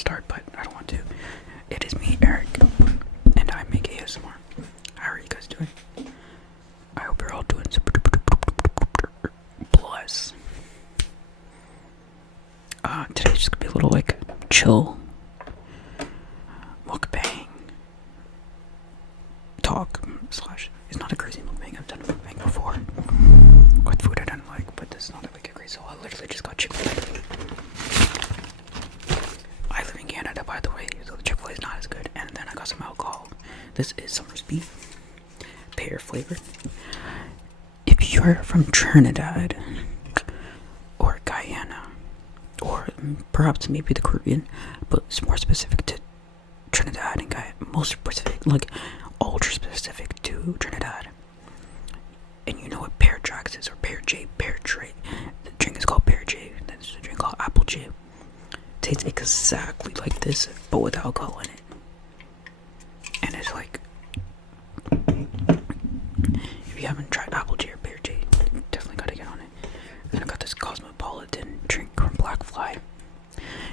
restart, but I don't want to. It is me, Eric, and I make ASMR. How are you guys doing? I hope you're all doing super duper bless. Today's just gonna be a little like chill mukbang talk slash. It's not a crazy mukbang. I've done a mukbang before with food I don't like, but this is not like a crazy. So I literally just got Chick-fil-A. I live in Canada, by the way, so the Chick-fil-A is not as good. And then I got some alcohol. This is summer's beef, pear flavor. If you're from Trinidad or Guyana, or perhaps maybe the Caribbean, but it's more specific to Trinidad and Guyana, most specific, like ultra specific to Trinidad. And you know what pear tracks is, or pear J, pear tray. The drink is called pear J. There's a drink called apple J. Tastes exactly like this, but with alcohol in it. And it's like, if you haven't tried apple J or pear J, you definitely gotta get on it. And then I got this cosmopolitan drink from Black Fly.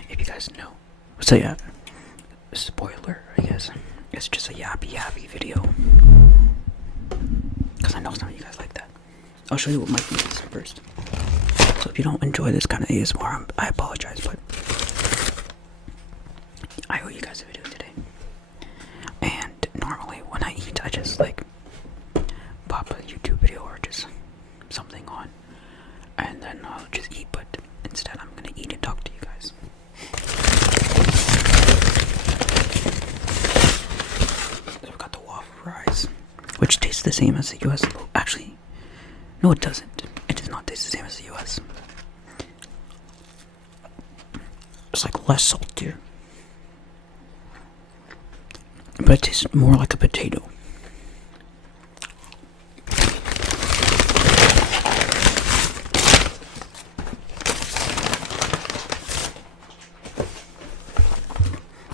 If you guys know. So yeah, spoiler, I guess. It's just a yappy video. Because I know some of you guys like that. I'll show you what my food is first. So if you don't enjoy this kind of ASMR, I apologize, but I owe you guys a video today. And normally when I eat, I just like pop a YouTube video or just something on, and then I'll just eat, but instead I'm gonna eat and talk to you guys. So I've got the waffle fries, which tastes the same as the US. Actually, no, it doesn't. It does not taste the same as the US. It's like less saltier, but it tastes more like a potato.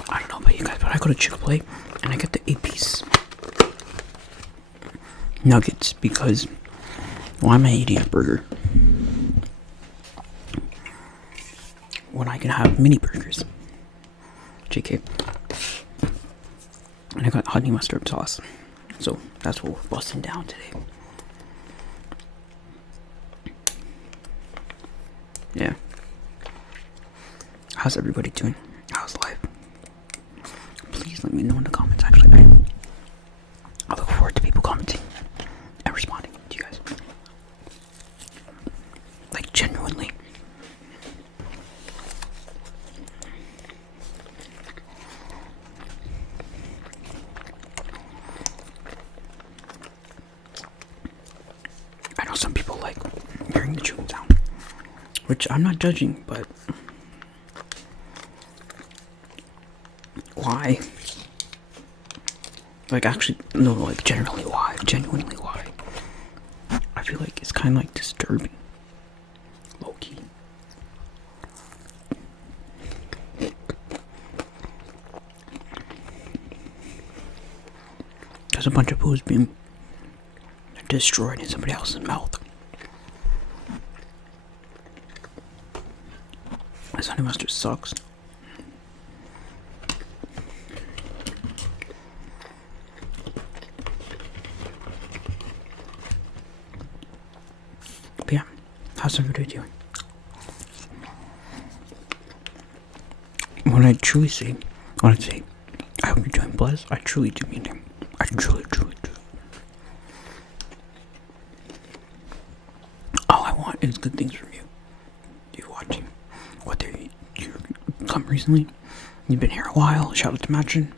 I don't know about you guys, but I go to Chick-fil-A and I get the 8-piece nuggets because why am I eating a burger when I can have mini burgers? JK. And I got honey mustard sauce. So that's what we're busting down today. Yeah. How's everybody doing? How's life? Please let me know in the comments. Actually, I look forward to people commenting and responding to you guys. Like, genuinely. I know some people like hearing the chewing sound, which I'm not judging, but why? Like, actually, no, like, genuinely why? I feel like it's kind of like disturbing. Low key. There's a bunch of foods being destroyed in somebody else's mouth. This honey mustard sucks. But yeah, how's everybody doing? When I say I hope you're doing blessed, I truly do mean it. I truly do. All I want is good things from you. You watching. Whether you come recently, you've been here a while, shout out to Matchin.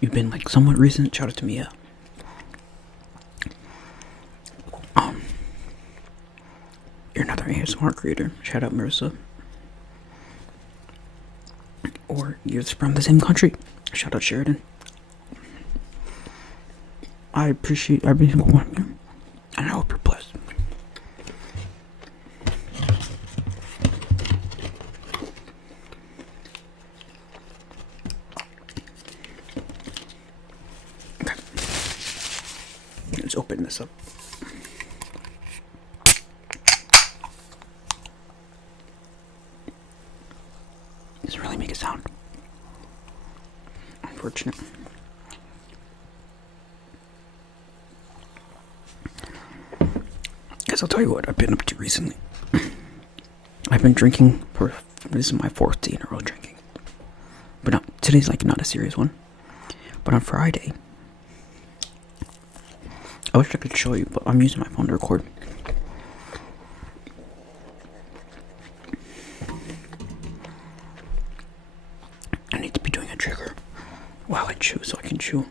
You've been like somewhat recent, shout out to Mia. You're another ASMR creator, shout out Marissa. Or you're from the same country, shout out Sheridan. I appreciate every single one of you, and I hope you're blessed. Okay. Let's open this up. Doesn't really make a sound. Unfortunate. Guys, I'll tell you what I've been up to recently. I've been drinking this is my 4th day in a row drinking. But today's like not a serious one. But on Friday, I wish I could show you, but I'm using my phone to record. I need to be doing a trigger while I chew so I can chew.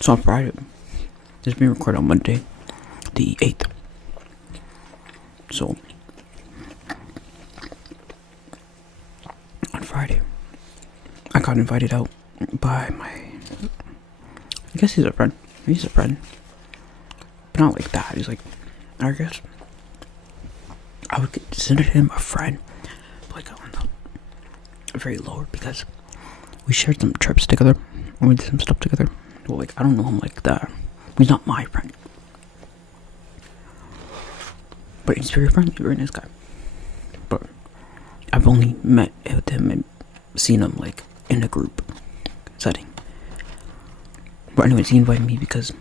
So on Friday, this is being recorded on Monday, the 8th. So, on Friday, I got invited out by I guess he's a friend. He's a friend. But not like that. He's like, I guess I would consider him a friend. But like on the very lower because we shared some trips together. And we did some stuff together. Well, like, I don't know him like that. He's not my friend. But he's very friendly, very nice guy. But I've only met with him and seen him, like, in a group setting. But anyways, he invited me because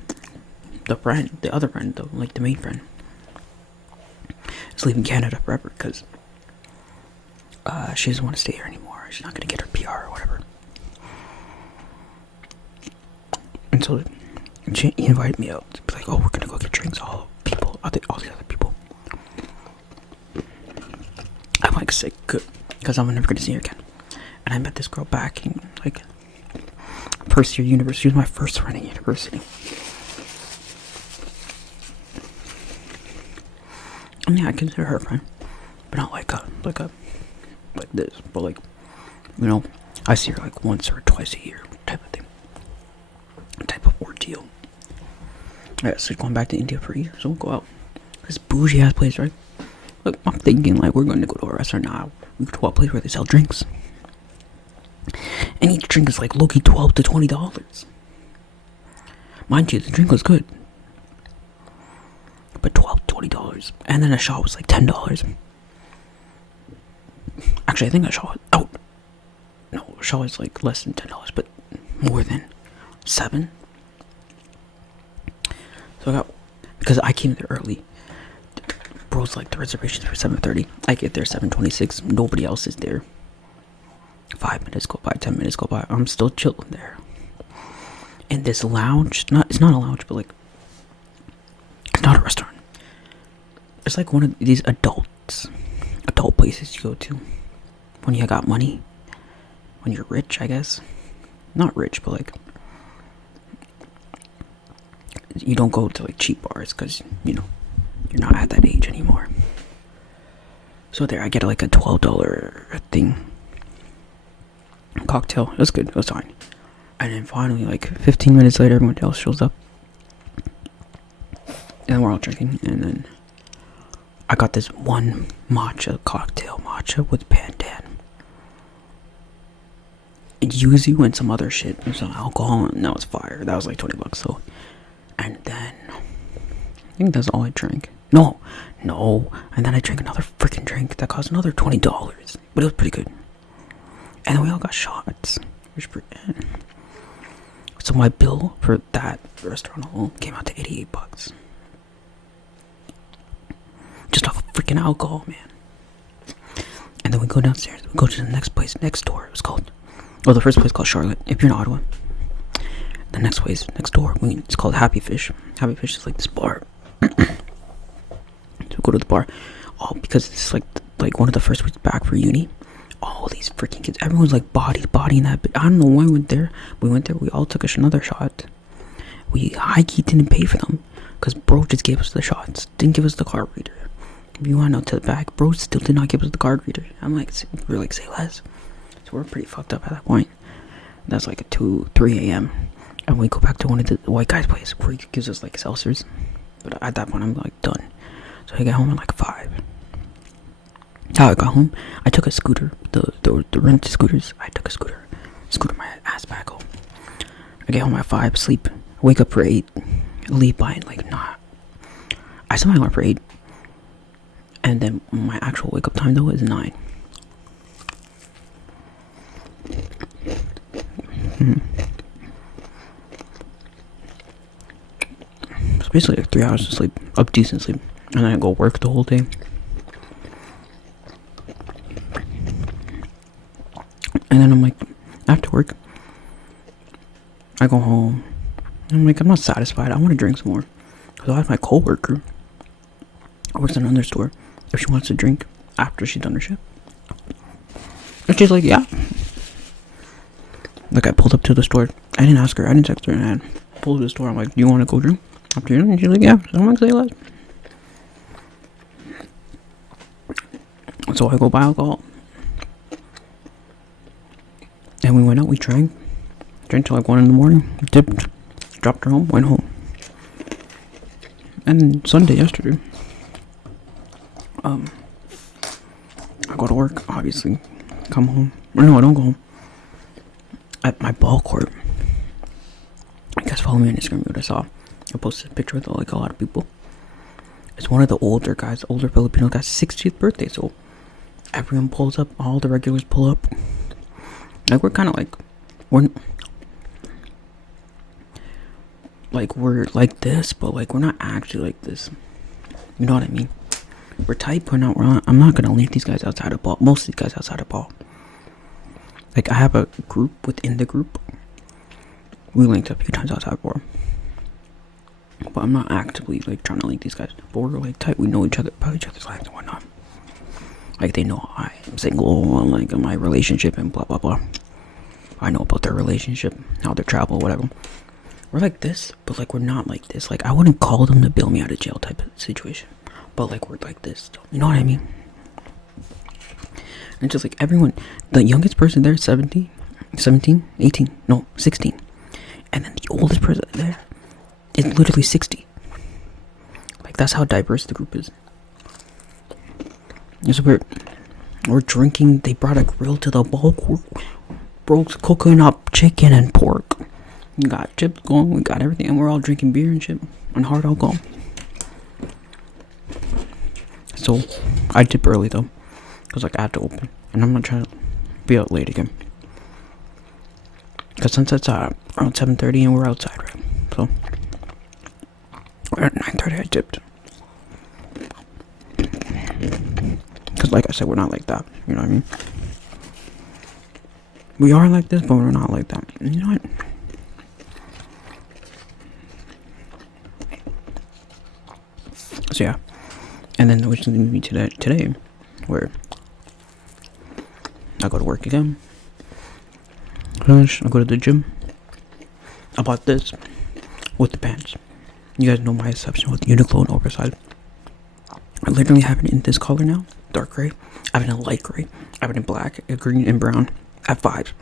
the other friend, though, like the main friend, is leaving Canada forever because she doesn't want to stay here anymore. She's not going to get her PR or whatever. And so he invited me out to be like, oh, we're gonna go get drinks, all these other people. I'm like sick, good, because I'm never gonna see her again. And I met this girl back in like first year university. She was my first friend in university. And yeah, I consider her a friend, but not like this, but like, you know, I see her like once or twice a year type of thing. Type of ordeal. Yeah, so going back to India for a year, so we'll go out. This bougie ass place, right? Look, I'm thinking like we're going to go to a restaurant now. We go to a place where they sell drinks, and each drink is like low-key $12 to $20. Mind you, the drink was good, but $12 to $20, and then a shot was like $10. Actually, I think a shot. Oh, no, a shot was like less than $10, but more than $7. So because I came there early. Bro's like the reservations for 7:30. I get there 7:26. Nobody else is there. 5 minutes go by, 10 minutes go by. I'm still chilling there. And this lounge, it's not a lounge, but like it's not a restaurant. It's like one of these adult places you go to when you got money. When you're rich, I guess. Not rich, but like you don't go to like cheap bars because you know you're not at that age anymore. So there I get like a $12 thing cocktail. It was good, it was fine. And then finally like 15 minutes later everyone else shows up and we're all drinking. And then I got this one matcha cocktail, matcha with pandan. And yuzu and some other shit and some alcohol, and that was fire. That was like $20. So, and then I think that's all I drank. No, and then I drank another freaking drink that cost another $20, but it was pretty good. And then we all got shots. So my bill for that restaurant alone came out to $88. Just off of freaking alcohol, man. And then we go downstairs. We go to the next place next door. It was called, well, the first place called Charlotte. If you're in Ottawa, the next place next door, it's called Happy Fish. Happy Fish is like this bar. So we go to the bar, all because it's like one of the first weeks back for uni. All these freaking kids, everyone's like bodying that. But I don't know why we went there. We all took another shot. We high-key didn't pay for them. Because bro just gave us the shots, didn't give us the card reader. If you want to know to the back, bro still did not give us the card reader. I'm like, we're like, say less. So we're pretty fucked up at that point. That's like at 3 a.m. And we go back to one of the white guys' place where he gives us like seltzers. But at that point, I'm like done. So I get home at like 5. How I got home, I took a scooter, the rented scooters. I took a scooter my ass back home. I get home at 5, sleep, wake up for 8, leave by like not. I set my alarm for 8, and then my actual wake up time though is 9. So basically like 3 hours of sleep, of decent sleep, and then I go work the whole day. And then I'm like, after work, I go home. And I'm like, I'm not satisfied. I want to drink some more. So I have my coworker who works in another store. If she wants to drink after she's done her shift. And she's like, yeah. Like, I pulled up to the store. I didn't ask her. I didn't text her. And I pulled to the store. I'm like, do you want to go drink after you're done? And she's like, yeah. So I'm like, say less. So I go buy alcohol. And we went out, we drank till like 1 in the morning, dipped, dropped her home, went home. And then Sunday, yesterday, I go to work, obviously, come home, or no, I don't go home, at my ball court. You guys follow me on Instagram, what I saw. I posted a picture with like a lot of people. It's one of the older guys, older Filipino guys' 60th birthday, so everyone pulls up, all the regulars pull up. Like, we're kind of like, we're like this, but like, we're not actually like this. You know what I mean? We're tight, but I'm not gonna leave these guys outside of ball. Most of these guys outside of ball. Like, I have a group within the group. We linked up a few times outside of ball. But I'm not actively like trying to link these guys. But we're like tight. We know each other, about each other's lives and whatnot. Like, they know I am single, and like my relationship and blah blah blah. I know about their relationship, how they travel, whatever. We're like this, but like, we're not like this. Like, I wouldn't call them to bail me out of jail type of situation. But like, we're like this. You know what I mean? And just like everyone, the youngest person there is 17, 18, no, 16. And then the oldest person there is literally 60. Like, that's how diverse the group is. So we're drinking. They brought a grill to the ball court. Bro's cooking up chicken and pork. We got chips going. We got everything, and we're all drinking beer and shit and hard alcohol. So I dip early though, cause like I had to open, and I'm not trying to be out late again. Cause sunset's around 7:30, and we're outside, right? So at 9:30, I dipped. Cause like I said, we're not like that. You know what I mean? We are like this, but we're not like that. You know what? So yeah. And then which leads me to today, where I go to work again. Finish. I go to the gym. I bought this with the pants. You guys know my exception with Uniqlo and oversized. I literally have it in this color now, dark gray. I have it in light gray. I have it in black, green, and brown. At 5.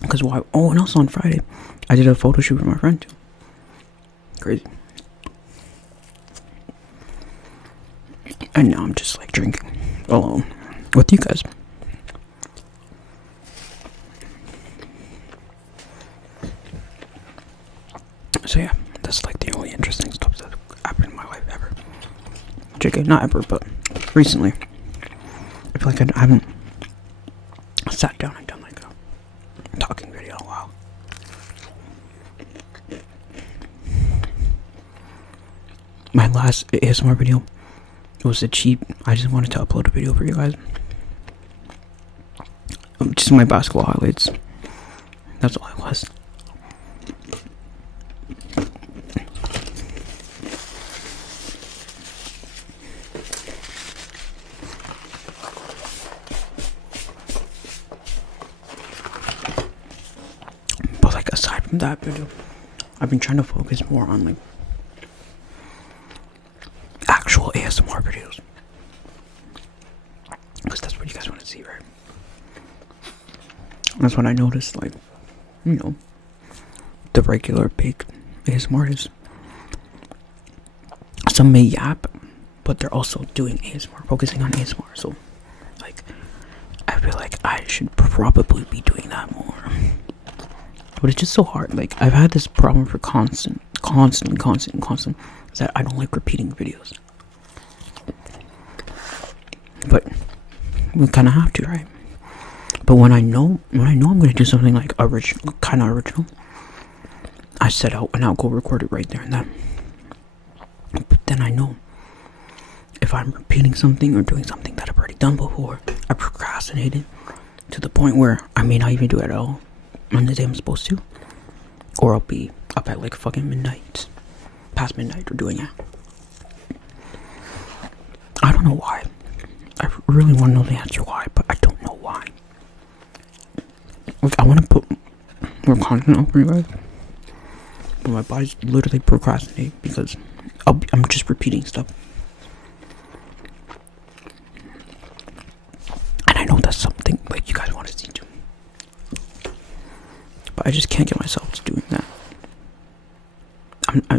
Because why? Oh, and also on Friday, I did a photo shoot with my friend too. Crazy. And now I'm just like drinking alone with you guys. So yeah, that's like the only interesting stuff that happened in my life ever. JK, not ever, but recently. I feel like I haven't sat down and done like a talking video in a while. My last ASMR video was a cheat. I just wanted to upload a video for you guys. Just my basketball highlights. That's all it was. But like aside from that video, I've been trying to focus more on like actual ASMR videos, because that's what you guys want to see, right? That's what I noticed, like, you know, the regular big ASMR artists, some may yap, but they're also doing ASMR, focusing on ASMR. So, like, I feel like I should probably be doing that more. But it's just so hard. Like, I've had this problem for constant, is that I don't like repeating videos. But we kind of have to, right? But when I know I'm gonna do something like original, I set out and I'll go record it right there and then. But then I know if I'm repeating something or doing something that I've already done before, I procrastinated to the point where I may not even do it at all on the day I'm supposed to, or I'll be up at like fucking midnight, past midnight, or doing it. I don't know why. I really want to know the answer why, but I don't know why. Like, I want to put more content out for you guys, but my body's literally procrastinating because I'm just repeating stuff. And I know that's something like you guys want to see too, but I just can't get myself to doing that.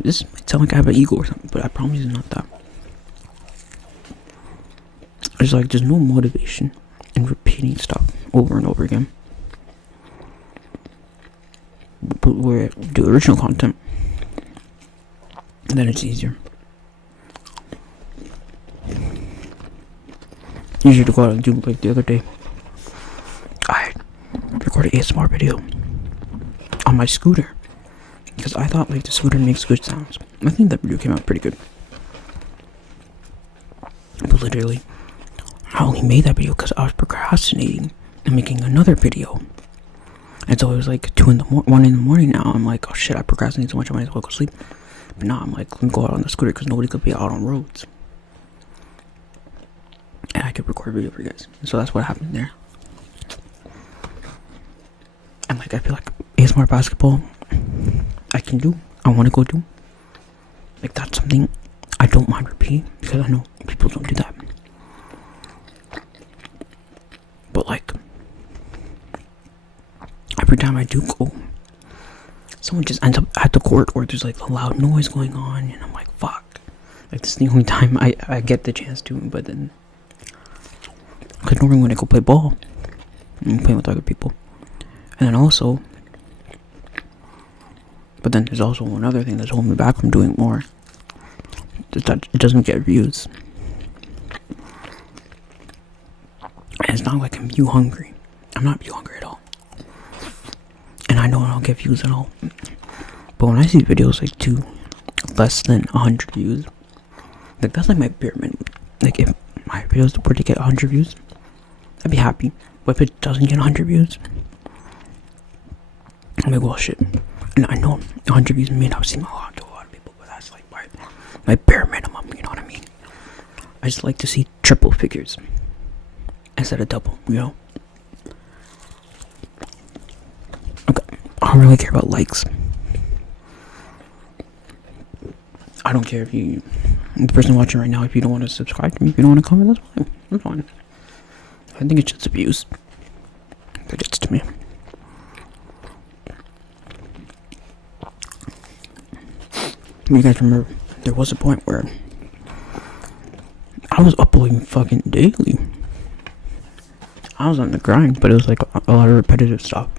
This might sound like I have an ego or something, but I promise it's not that. It's like there's no motivation in repeating stuff over and over again. But where I do original content, then it's easier. Easier to go out and do. Like the other day, I recorded an ASMR video on my scooter because I thought like the scooter makes good sounds. I think that video came out pretty good. But literally, I only made that video because I was procrastinating and making another video. And so it was like 1 in the morning now. I'm like, oh shit, I procrastinated so much I might as well go sleep. But now I'm like, let me go out on the scooter because nobody could be out on roads. And I could record a video for you guys. So that's what happened there. And like, I feel like ASMR basketball, I can do. I want to go do. Like, that's something I don't mind repeating because I know people don't do that. But like, every time I do go, someone just ends up at the court or there's like a loud noise going on and I'm like, fuck. Like, this is the only time I get the chance to, but then, because normally when I go play ball, I'm playing with other people. And then also, but then there's also one other thing that's holding me back from doing more. Is that it doesn't get views. And it's not like I'm view hungry. I'm not view hungry at all. And I know I don't get views at all. But when I see videos like less than 100 views, like that's like my bare minimum. Like if my videos were to get 100 views, I'd be happy. But if it doesn't get 100 views, I'm like, well shit. And I know 100 views may not seem a lot to a lot of people, but that's like my bare minimum, you know what I mean? I just like to see triple figures instead of double, you know? Okay, I don't really care about likes. I don't care if the person watching right now, if you don't want to subscribe to me, if you don't want to comment, that's fine. That's fine. I think it's just abuse that gets to me. You guys remember, there was a point where I was uploading fucking daily. I was on the grind, but it was like a lot of repetitive stuff.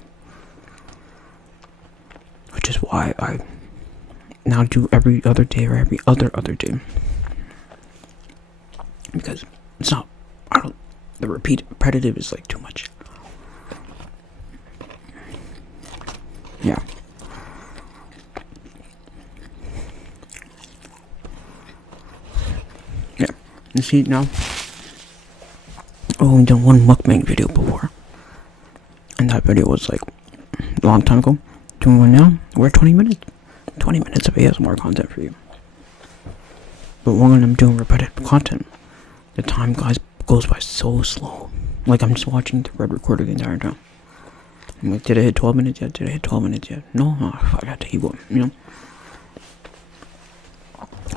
Which is why I now do every other day or every other day. Because it's not, the repetitive is like too much. Yeah. Yeah. You see now, I've only done one mukbang video before. And that video was like a long time ago. Doing one now, we're 20 minutes. 20 minutes of ASMR content for you. But when I'm doing repetitive content, the time goes by so slow. Like I'm just watching the red recorder the entire time. I'm like, did I hit 12 minutes yet? Did I hit 12 minutes yet? No? Oh, fuck, I got to keep going, you know?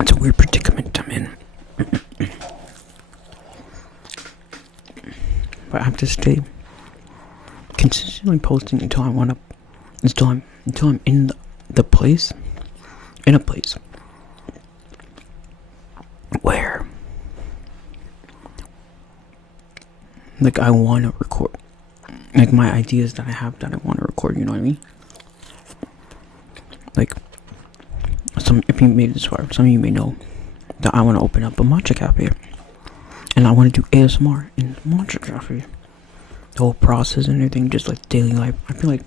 It's a weird predicament I'm in. But I have to stay consistently posting until I want to, until I'm in the place, in a place where, like, I want to record, like, my ideas that I have that I want to record, you know what I mean? Like, if you made this far, some of you may know that I want to open up a matcha cafe, and I want to do ASMR in the matcha cafe. The whole process and everything, just like daily life. I feel like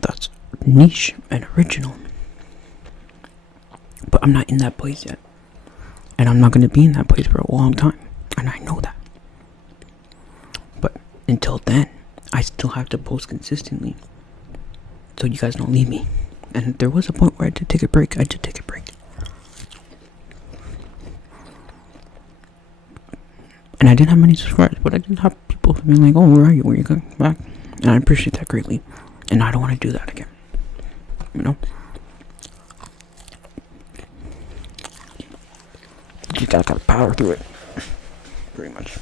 that's niche and original, but I'm not in that place yet, and I'm not going to be in that place for a long time, and I know that. But until then, I still have to post consistently, so you guys don't leave me. And there was a point where I did take a break. And I didn't have many subscribers, but I did have people being like, oh, where are you? Where are you going back? And I appreciate that greatly. And I don't want to do that again. You know? You just gotta power through it. Pretty much.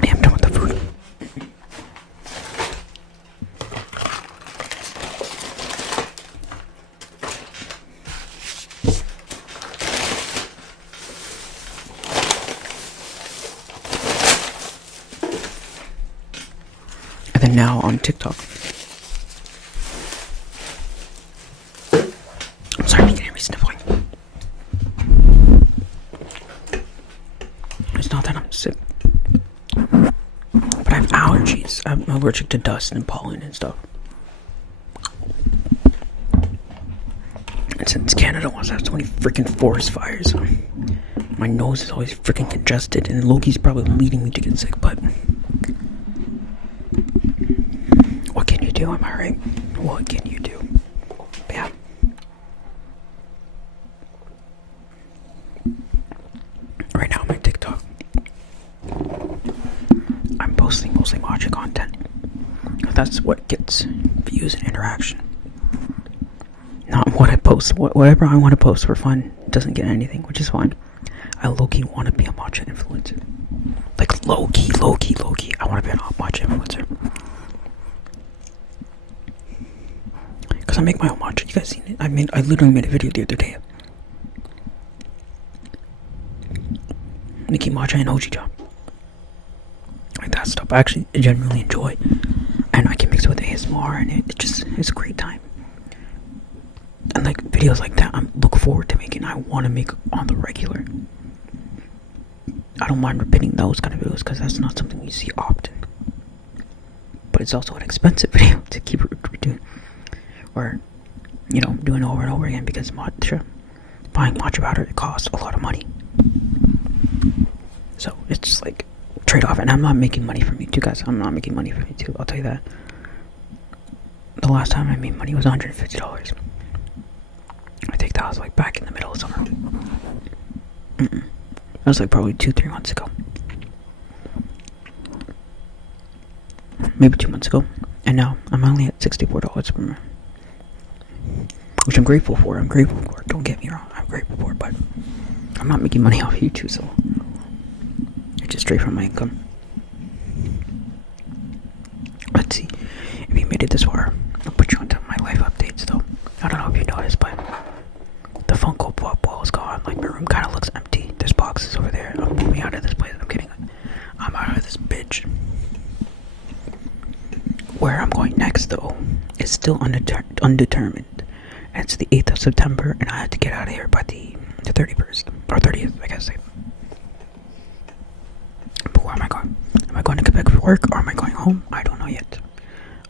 Hey, I'm done with the food. And now on TikTok. I'm sorry, you can hear me sniffling. It's not that I'm sick, but I have allergies. I'm allergic to dust and pollen and stuff. And since Canada wants to have so many freaking forest fires, my nose is always freaking congested, and Loki's probably leading me to get sick, but what can you do? Am I right? What can you do? But yeah. Right now on my TikTok, I'm posting mostly matcha content. That's what gets views and interaction. Not what I post. Whatever I want to post for fun doesn't get anything, which is fine. I low-key want to be a matcha influencer. Like low-key. I want to be a matcha influencer. Because I make my own matcha. You guys seen it? I literally made a video the other day. Making matcha and Ojicha. Like that stuff I actually genuinely enjoy. And I can mix it with ASMR, and it's a great time. And like videos like that, I look forward to making. I want to make on the regular. I don't mind repeating those kind of videos because that's not something you see often. But it's also an expensive video to keep redoing, or doing over and over again, because buying matcha powder, it costs a lot of money. So it's like trade-off, and I'm not making money from YouTube, guys. I'm not making money from YouTube. I'll tell you that. The last time I made money was $150. I think that was like back in the middle of summer. That was like probably 2-3 months ago. Maybe 2 months ago. And now I'm only at $64 per month. Which I'm grateful for. Don't get me wrong. I'm grateful for it, but I'm not making money off YouTube, so it's just straight from my income. Let's see. If you made it this far, I'll put you onto my life updates, though. I don't know if you noticed, but the Funko Pop wall is gone. Like, my room kind of looks empty. There's boxes over there. I'm moving out of this place. I'm kidding. I'm out of this bitch. Where I'm going next, though, is still undetermined. And it's the 8th of September, and I had to get out of here by the 31st. Or 30th, I guess. But where am I going? Am I going to Quebec for work, or am I going home? I don't know yet.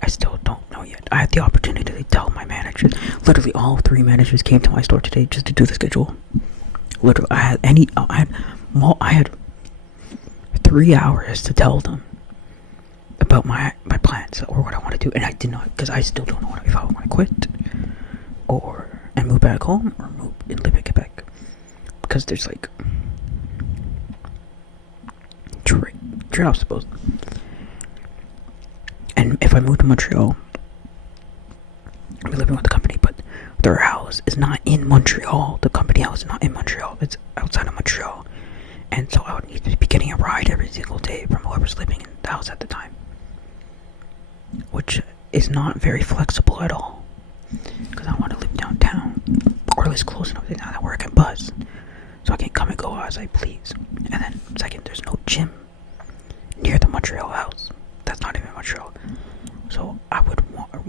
I still don't know yet. I had the opportunity to tell my managers. Literally, all 3 managers came to my store today just to do the schedule. Literally, I had 3 hours to tell them about my plans or what I want to do, and I did not, because I still don't know if I want to quit and move back home, or move and live in Quebec, because there's like you're not supposed. And if I move to Montreal, I'll be living with the company, but their house is not in Montreal. The company house is not in Montreal. It's outside of Montreal. And so I would need to be getting a ride every single day from whoever's living in the house at the time. Which is not very flexible at all. Because I want to live downtown. Or at least close enough to that where I can bus. So I can come and go as I please. And then second, there's no gym near the Montreal house. That's not even Montreal. So I would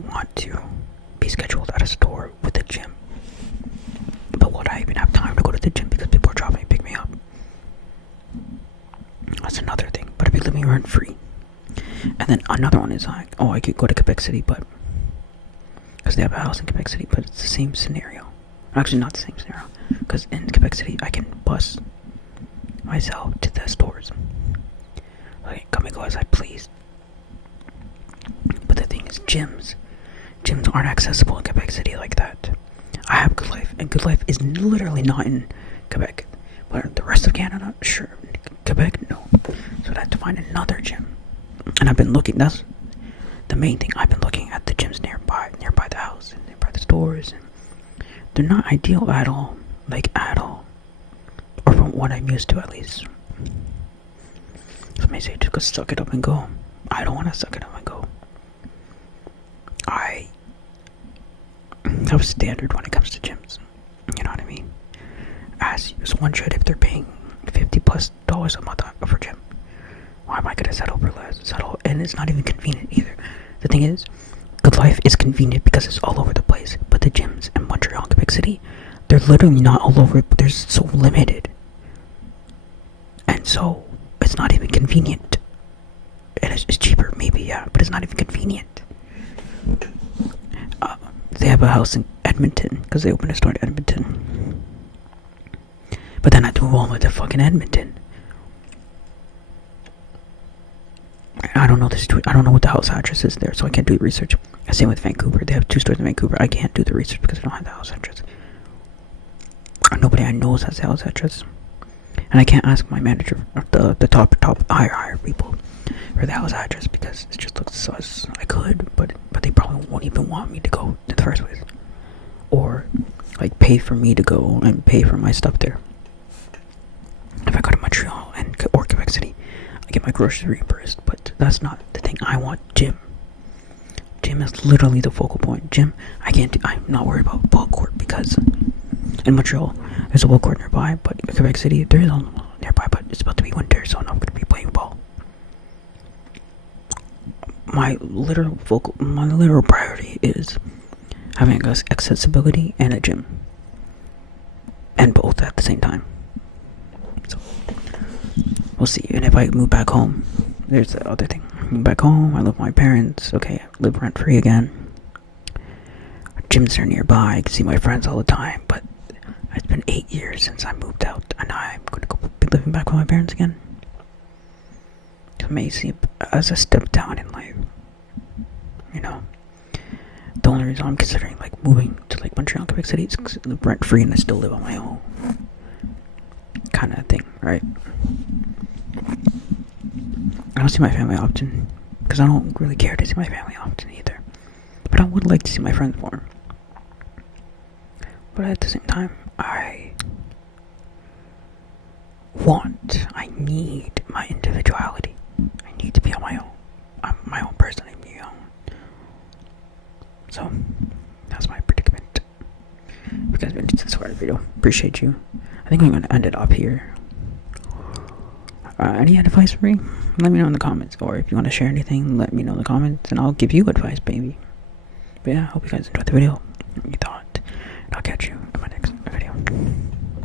want to be scheduled at a store with a gym. But would I even have time to go to the gym because people are dropping and pick me up? That's another thing. But I'd be living rent free. And then another one is like, I could go to Quebec City, but because they have a house in Quebec City, but it's the same scenario. Actually, not the same scenario. Because in Quebec City, I can bus myself to the stores. I can come and go as I please. But the thing is, gyms aren't accessible in Quebec City like that. I have Good Life, and Good Life is literally not in Quebec. But the rest of Canada, sure. Quebec, no. So I had to find another gym. And I've been looking, that's the main thing. I've been looking at the gyms nearby the house, and nearby the stores. And they're not ideal at all. Like, at all. Or from what I'm used to, at least. Somebody say, just go suck it up and go. I don't want to suck it up and go. I have a standard when it comes to gyms. You know what I mean? As one should if they're paying $50+ a month for gym. Why am I going to settle for less? And it's not even convenient either. The thing is, Good Life is convenient because it's all over the place. But the gyms in Montreal and Quebec City, they're literally not all over. They're so limited. And so, it's not even convenient. And it's cheaper, maybe, yeah. But it's not even convenient. They have a house in Edmonton because they opened a store in Edmonton. But then I had to move all to fucking Edmonton. I don't know I don't know what the house address is there, so I can't do research. Same with Vancouver. They have 2 stores in Vancouver. I can't do the research because I don't have the house address. Nobody I know has the house address. And I can't ask my manager, the top higher people for the house address because it just looks sus. I could, but they probably won't even want me to go in the first place. Or, like, pay for me to go and pay for my stuff there. If I go to Montreal or Quebec City, I get my groceries reimbursed, but that's not the thing. I want gym. Gym is literally the focal point. Gym, I'm not worried about ball court because in Montreal, there's a ball court nearby, but in Quebec City, there is one nearby, but it's about to be winter, so I'm not going to be playing ball. My literal priority is having accessibility and a gym. And both at the same time. So, we'll see. And if I move back home, there's the other thing. Move back home, I live with my parents. Okay, I live rent free again. Gyms are nearby. I can see my friends all the time. But it's been 8 years since I moved out, and I'm gonna be living back with my parents again. It may seem as a step down in life. You know, the only reason I'm considering like moving to like Montreal, Quebec City is because I live rent free and I still live on my own. Kind of thing, right? I don't see my family often because I don't really care to see my family often either. But I would like to see my friends more. But at the same time, I need my individuality. I need to be on my own. I'm my own person. I need to be on. So, that's my predicament. If you guys have been into this part of the video, appreciate you. I think I'm going to end it up here. Any advice for me? Let me know in the comments. Or if you want to share anything, let me know in the comments. And I'll give you advice, baby. But yeah, I hope you guys enjoyed the video. You thought. And I'll catch you in my next video.